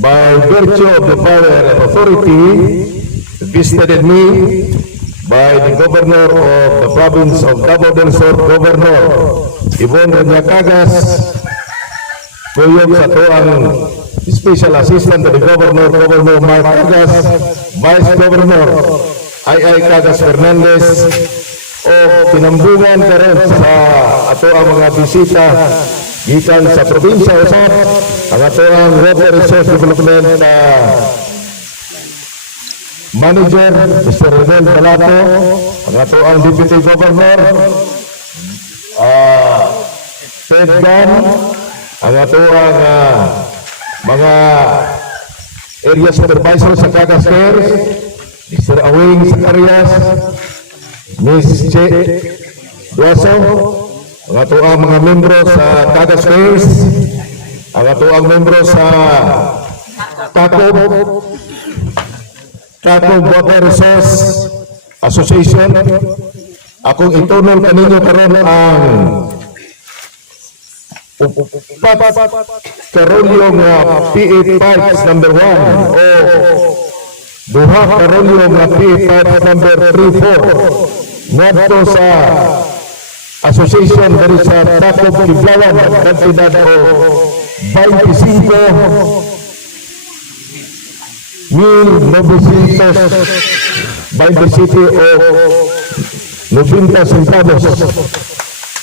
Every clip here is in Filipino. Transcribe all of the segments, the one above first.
by virtue of the power and authority vested in me by the governor of the province of Davao del Sur, Governor Yvonne Ranyakagas, Kuyog sa to ang Special Assistant to the Governor, Governor Mark Cagas, Vice Governor I.I. Cagas Fernandez, o pinambungan karon sa ato ang mga bisita gikan sa probinsya usap ang ato ang Water Resource Development uh, Manager Mr. Renel Balato ang ato ang Deputy Governor uh, Ted Gunn ang ato ang ah, mga area supervisor sa Cagas Cares Mr. Awing Zacarias Miss Che Duaso, ang ato ang mga membro sa Taga Space, ang ato ang membro sa Tacob, Tacob Water Resource Association. Akong itunol kaninyo karon ang upat karolyo nga PA Pipes number 1 o duha karolyo nga PA Pipes number 3-4 ngadto sa association dari sa Tacob Kiblawan kantidad o 25 1,927 o 90 centavos.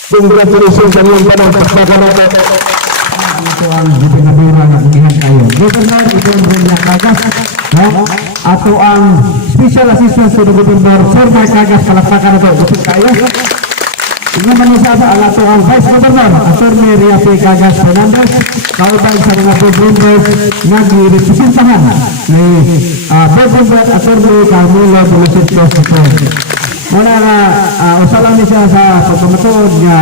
Congratulations sa inyong tanong pakpakan natin. ito ang gobernadora ng Inihan kayo. Governor, ito ang Brenda Cagas. No? Ang Special Assistant the Governor, Sir Mark Cagas, palakpakan na ito. Kayo? Tingnan man niyo sa ang ato ang Vice Governor, Sir Maria P. Cagas Fernandez, kaubay sa mga board members nga girepresentahan ni uh, board member Atty. Carmelo Bulasit President. Muna nga, uh, usalan niya siya sa pagpamatuod nga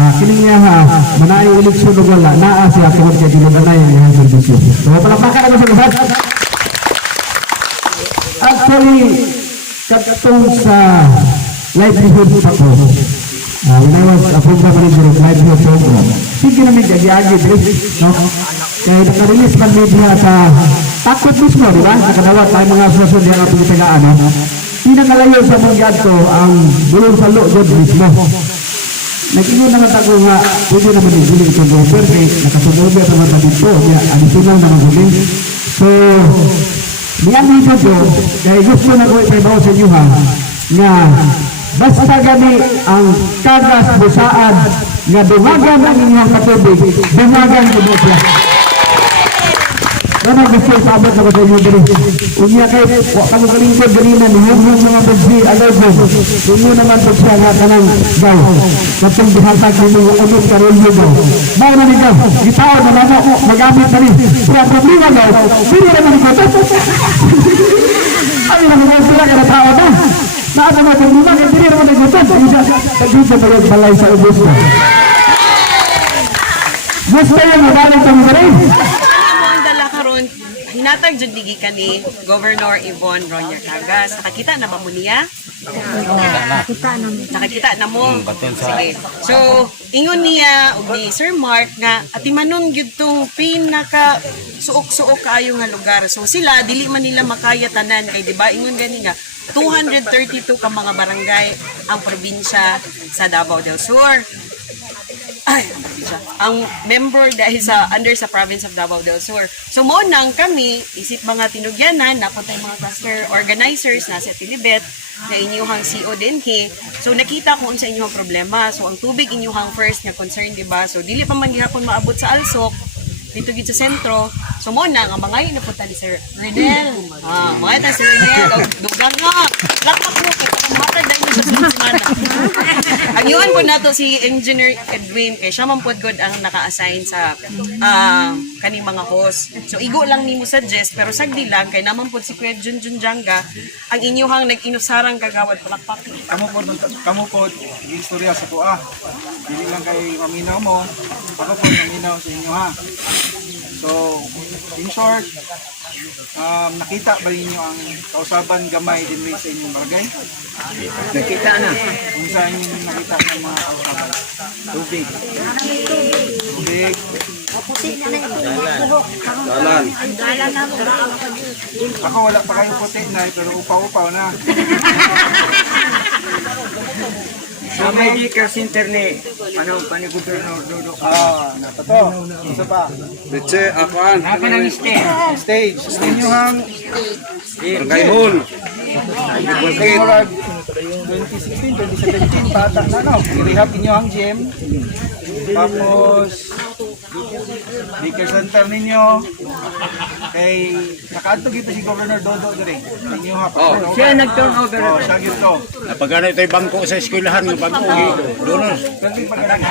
uh, kining niya ha, manay eleksyon o wala, naa siya tungkol kay ginuganay ang iyang servisyo. So, palakpakan ako sa lahat. Actually, katong sa livelihood pa ko, uh, when I was a program manager of livelihood program, sige namin gagi-agi, no? Kaya nakarelease man media sa takot mismo, di ba? Nakadawa tayo mga susunod yung ating tagaan, no? Pinakalayo sa mga ko ang bulong sa loob mismo. Nag-inyo naman ako nga, pwede naman yung guling ito ng perfect, nakasunod na naman sa dito, niya, additional naman guling. So, niyan dito ko, kaya gusto na ko ipabaw sa inyo ha, nga basta gani ang kagas busaad nga dumagan ang inyong katubig, dumagan ko mo siya. Ano gusto sa abot na ko sa inyo diri? Unya kay wa ka mo kalingkod ganina ni hugong mga bagsi alaw mo. Inyo naman pag siya nga kanang gaw. Katong bihatag ni mo ulit karon mo gaw. Mao na nikaw, gitawad na namo mo magamit na ni. Pero problema gaw, dili naman ko. Ay na mga sila ka tawad na. Naa na mga problema kay dili naman nagutan. Isa pagdito pa yung balay sa ubos ko. Gusto yung mabalang karon hinatag jud digi ka ni Governor Yvonne Ronya Cagas. Nakakita na ba mo niya? Nakakita na mo. Sige. So, ingon niya og ni Sir Mark nga atimanon gyud tong pinaka suok-suok kaayo nga lugar. So sila dili man nila makaya tanan kay di ba ingon gani nga 232 ka mga barangay ang probinsya sa Davao del Sur ay, ang member dahil sa under sa province of Davao del Sur. So mo nang kami isip mga tinugyanan napunta yung mga cluster organizers na sa Tilibet na inyuhang CO din he. So nakita ko unsa inyong problema. So ang tubig inyuhang first nga concern di ba? So dili pa man gihapon maabot sa Alsok dito gid sa sentro. So mo na nga mga na punta ni Sir Renel. Ah, mga ta Sir Renel, og dugang nga. Lakak mo kay pagmatag dahil mo sa semana. ang iwan po nato si Engineer Edwin kay siya man pod god ang naka-assign sa ah, kaning mga host. So igo lang nimo suggest pero sagdi lang kay naman pod si Kuya Junjun Janga ang inyuhang nag-inusarang kagawad palakpak. Kamu po, kamu po, istorya sa tuwa. Hindi lang kay maminaw mo, ako po maminaw sa inyo ha. So, in short, um, nakita ba ninyo ang kausaban gamay din rin sa inyong barangay? Nakita na. Kung saan yung nakita ng mga kausaban? Tubig. Tubig. Ako wala pa kayong puti na, pero upaw-upaw na. Sa may Dicker Center ni, ano, pa ni Gobernador Dodo. Ah, nato to. Isa pa. Bitse, akoan. Naka ng stay. Stage. Inyo hang Kay Hul. Murag 2016, 2017, bata na no. I-rehab inyo ang gym. Tapos, Baker Center ninyo. Kay, nakaadto kita si Governor Dodo dire. Inyo ha. Oh. Siya nag-turn over. Oh, siya gito. Napagano ito'y bangko sa eskwelahan ng bangko dito. Doon. Pwede pagkakita.